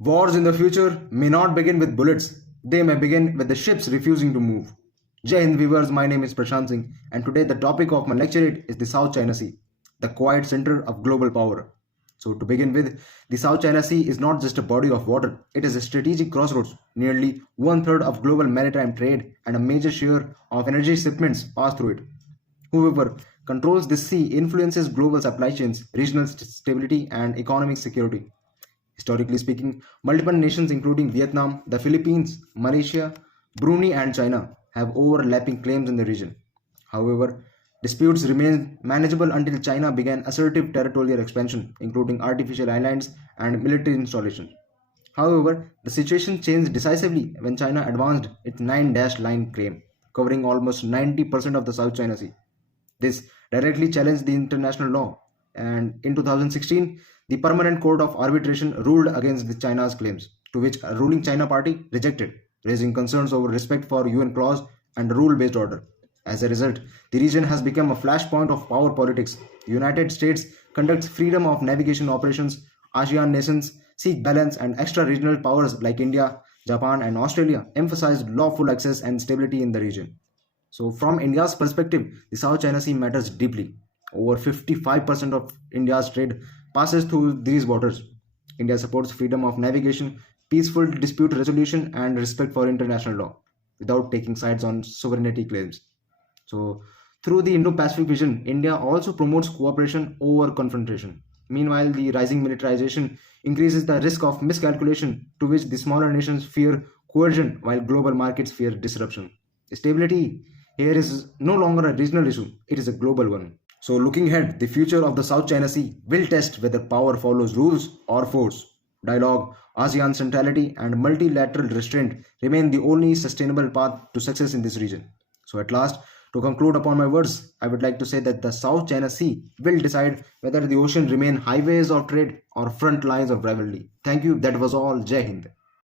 Wars in the future may not begin with bullets, they may begin with the ships refusing to move. Jai Hind viewers, my name is Prashant Singh, and today the topic of my lecturette is the South China Sea, the quiet center of global power. So, to begin with, the South China Sea is not just a body of water, it is a strategic crossroads. Nearly one third of global maritime trade and a major share of energy shipments pass through it. Whoever controls this sea influences global supply chains, regional stability, and economic security. Historically speaking, multiple nations including Vietnam, the Philippines, Malaysia, Brunei, and China have overlapping claims in the region. However, disputes remained manageable until China began assertive territorial expansion, including artificial islands and military installations. However, the situation changed decisively when China advanced its 9-line claim, covering almost 90% of the South China Sea. This directly challenged the international law, and in 2016, the Permanent Court of Arbitration ruled against the China's claims, to which a ruling China party rejected, raising concerns over respect for UN clause and rule-based order. As a result, the region has become a flashpoint of power politics. The United States conducts freedom of navigation operations, ASEAN nations seek balance, and extra-regional powers like India, Japan, and Australia emphasize lawful access and stability in the region. So, from India's perspective, the South China Sea matters deeply. Over 55% of India's trade passes through these waters. India supports freedom of navigation, peaceful dispute resolution, and respect for international law without taking sides on sovereignty claims. So, through the Indo Pacific vision, India also promotes cooperation over confrontation. Meanwhile, the rising militarization increases the risk of miscalculation, to which the smaller nations fear coercion while global markets fear disruption. Stability here is no longer a regional issue, it is a global one. So, looking ahead, the future of the South China Sea will test whether power follows rules or force. Dialogue, ASEAN centrality, and multilateral restraint remain the only sustainable path to success in this region. So, at last, to conclude upon my words, I would like to say that the South China Sea will decide whether the ocean remain highways of trade or front lines of rivalry. Thank you. That was all. Jai Hind.